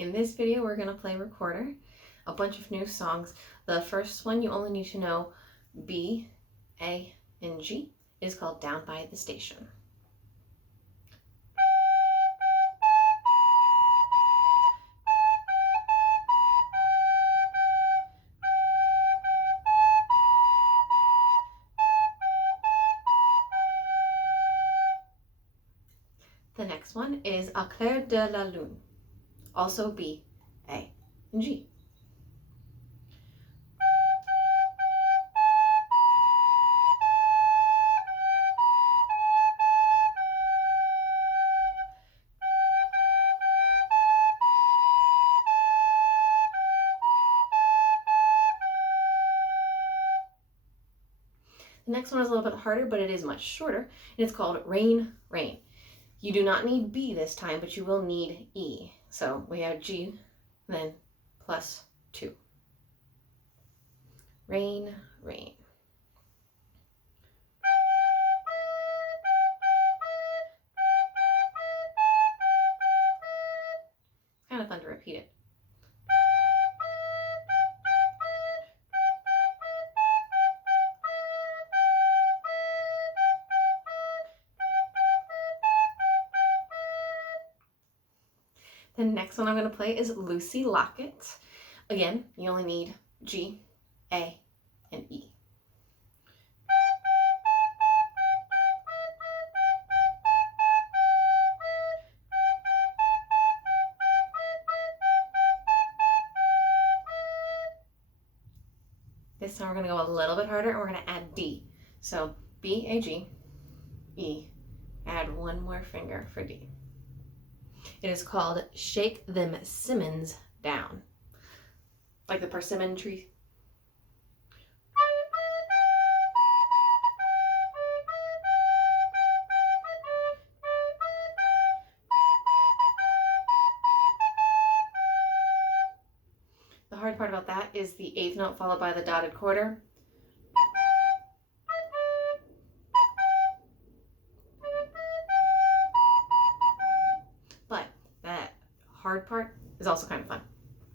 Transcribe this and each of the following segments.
In this video, we're going to play recorder, a bunch of new songs. The first one, you only need to know B, A, and G. It is called Down by the Station. The next one is A Clair de la Lune, also B, A, and G. The next one is a little bit harder, but it is much shorter, and it's called Rain, Rain. You do not need B this time, but you will need E. So we have G, then plus 2. Rain, rain. It's kind of fun to repeat it. The next one I'm going to play is Lucy Locket. Again, you only need G, A, and E. This time we're going to go a little bit harder and we're going to add D. So B, A, G, E. Add one more finger for D. It is called Shake Them Simmons Down. Like the persimmon tree. The hard part about that is the 8th note followed by the dotted quarter. But that hard part is also kind of fun.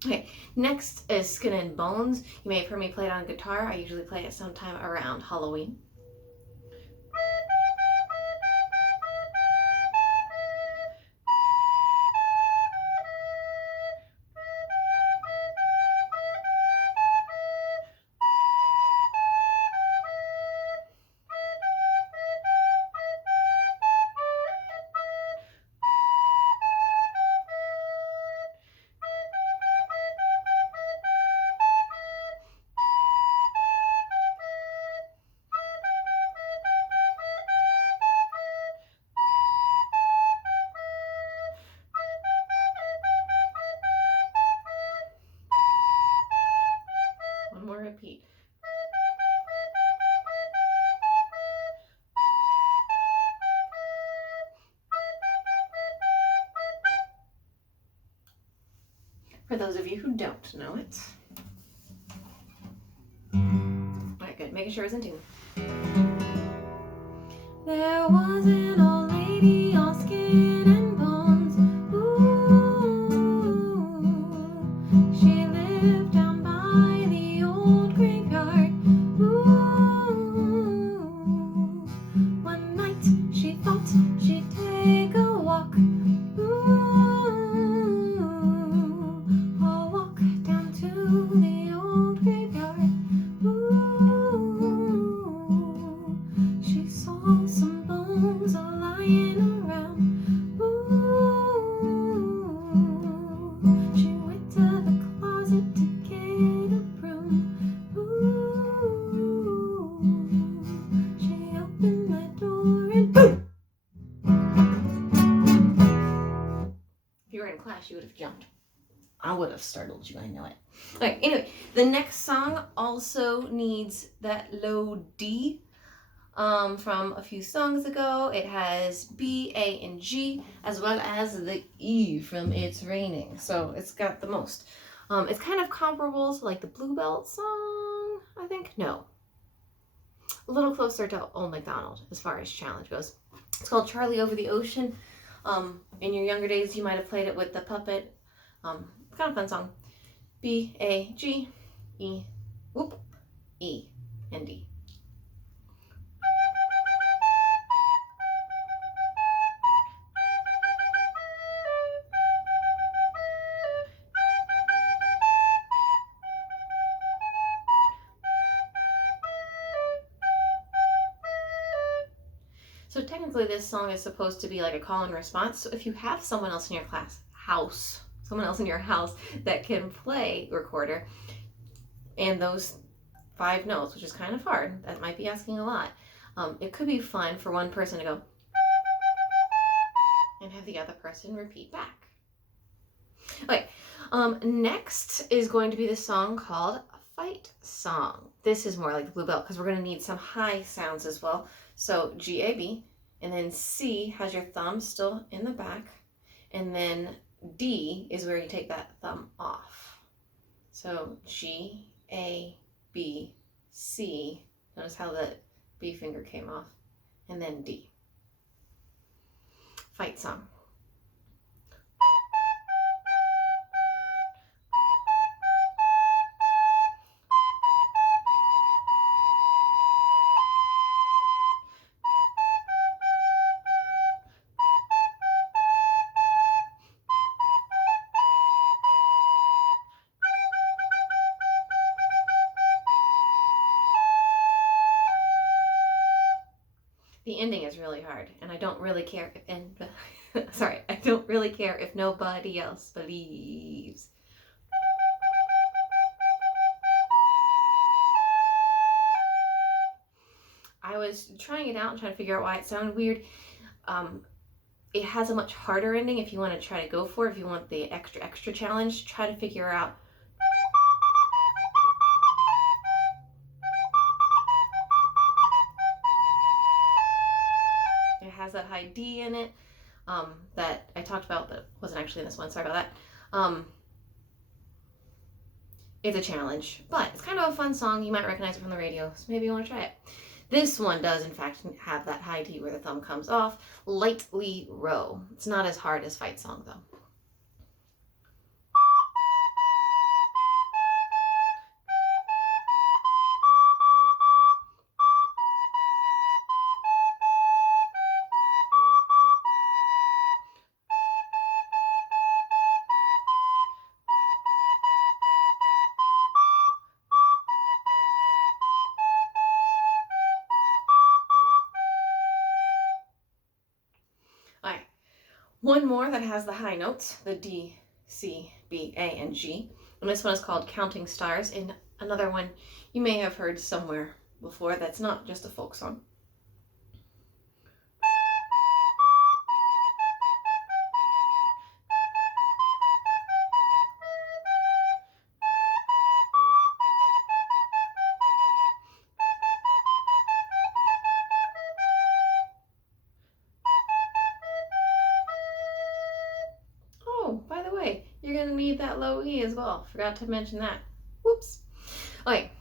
Okay, next is Skin and Bones. You may have heard me play it on guitar. I usually play it sometime around Halloween. One more repeat. For those of you who don't know it. Alright, good. Making sure it's in tune. There was an old lady all skin and bones. Ooh, she lived down by the old graveyard. Ooh, one night she thought she'd take a walk. I'll walk down to the old graveyard. Ooh, she saw some bones lying around. Ooh, she went to the closet to get a broom. Ooh, she opened the door and boom! If you were in class, you would have jumped. I would have startled you, I know it. Okay, anyway, the next song also needs that low D from a few songs ago. It has B, A, and G, as well as the E from It's Raining. So it's got the most. It's kind of comparable to like the Bluebell song, I think. No. A little closer to Old MacDonald as far as challenge goes. It's called Charlie Over the Ocean. In your younger days, you might have played it with the puppet Kind of fun song. B, A, G, E, whoop, E, and D. So technically this song is supposed to be like a call and response. So if you have someone else in your someone else in your house that can play recorder and those 5 notes, which is kind of hard, that might be asking a lot. It could be fun for one person to go and have the other person repeat back. Okay, next is going to be the song called Fight Song. This is more like the Blue Belt because we're going to need some high sounds as well. So G, A, B, and then C has your thumb still in the back, and then D is where you take that thumb off. So G, A, B, C. Notice how the B finger came off, and then D. Fight Song. The ending is really hard, and I don't really care if, I don't really care if nobody else believes. I was trying it out and trying to figure out why it sounded weird. It has a much harder ending if you want to try to go for it. If you want the extra challenge, try to figure out it has that high D in it that I talked about, but wasn't actually in this one. Sorry about that. It's a challenge, but it's kind of a fun song. You might recognize it from the radio, so maybe you want to try it. This one does, in fact, have that high D where the thumb comes off. Lightly Row. It's not as hard as Fight Song, though. One more that has the high notes, the D, C, B, A, and G. And this one is called Counting Stars, and another one you may have heard somewhere before that's not just a folk song. Oh, by the way, you're going to need that low E as well. Forgot to mention that. Whoops. Okay,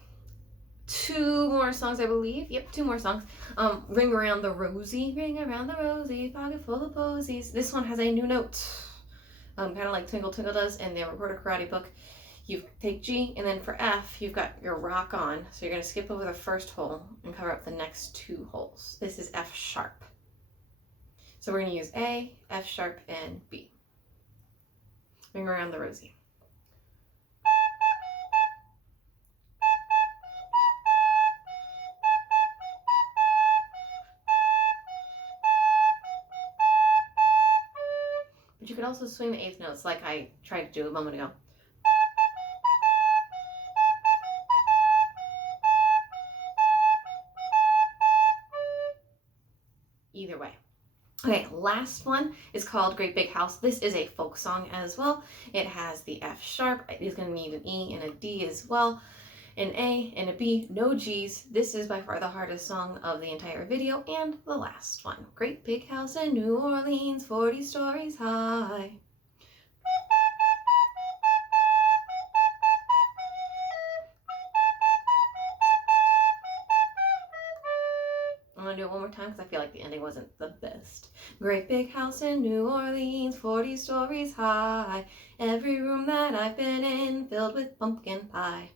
2 more songs, I believe. Yep, 2 more songs. Ring Around the Rosie. Ring around the Rosie, pocket full of posies. This one has a new note. Kind of like Twinkle Twinkle does in the Recorder Karate book. You take G, and then for F, you've got your rock on. So you're going to skip over the first hole and cover up the next 2 holes. This is F sharp. So we're going to use A, F sharp, and B. Ring Around the Rosie. But you could also swing the 8th notes like I tried to do a moment ago. Either way. Okay, last one is called Great Big House. This is a folk song as well. It has the F sharp. It is going to need an E and a D as well. An A and a B, no G's. This is by far the hardest song of the entire video and the last one. Great big house in New Orleans, 40 stories high. I'm going to do do it one more time because I feel like the ending wasn't the best. Great big house in New Orleans, 40 stories high. Every room that I've been in filled with pumpkin pie.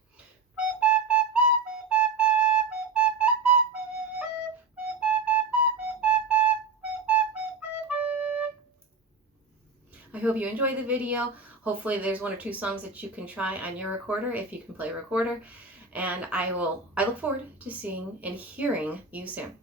I hope you enjoyed the video. Hopefully there's 1 or 2 songs that you can try on your recorder if you can play a recorder. And I look forward to seeing and hearing you soon.